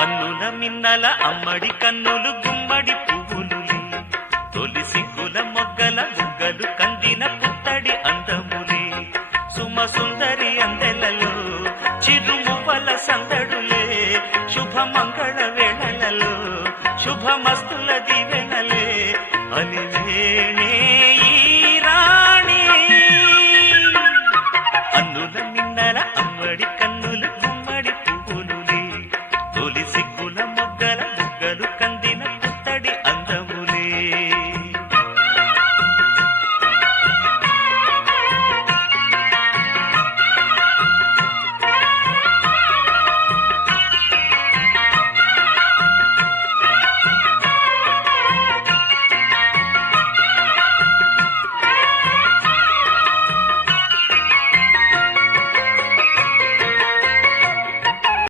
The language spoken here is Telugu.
అన్నుల మిన్నల అమ్మడి కన్నులు గుమ్మడి పువ్వులులే, తొలి సిగ్గుల మొగ్గల బుగ్గలు కందిన పుత్తడి అందములే, సుమ సుందరి అందెలలో చిరుమువ్వల సందడులే, శుభ మంగళ వేళలలో శుభమస్తు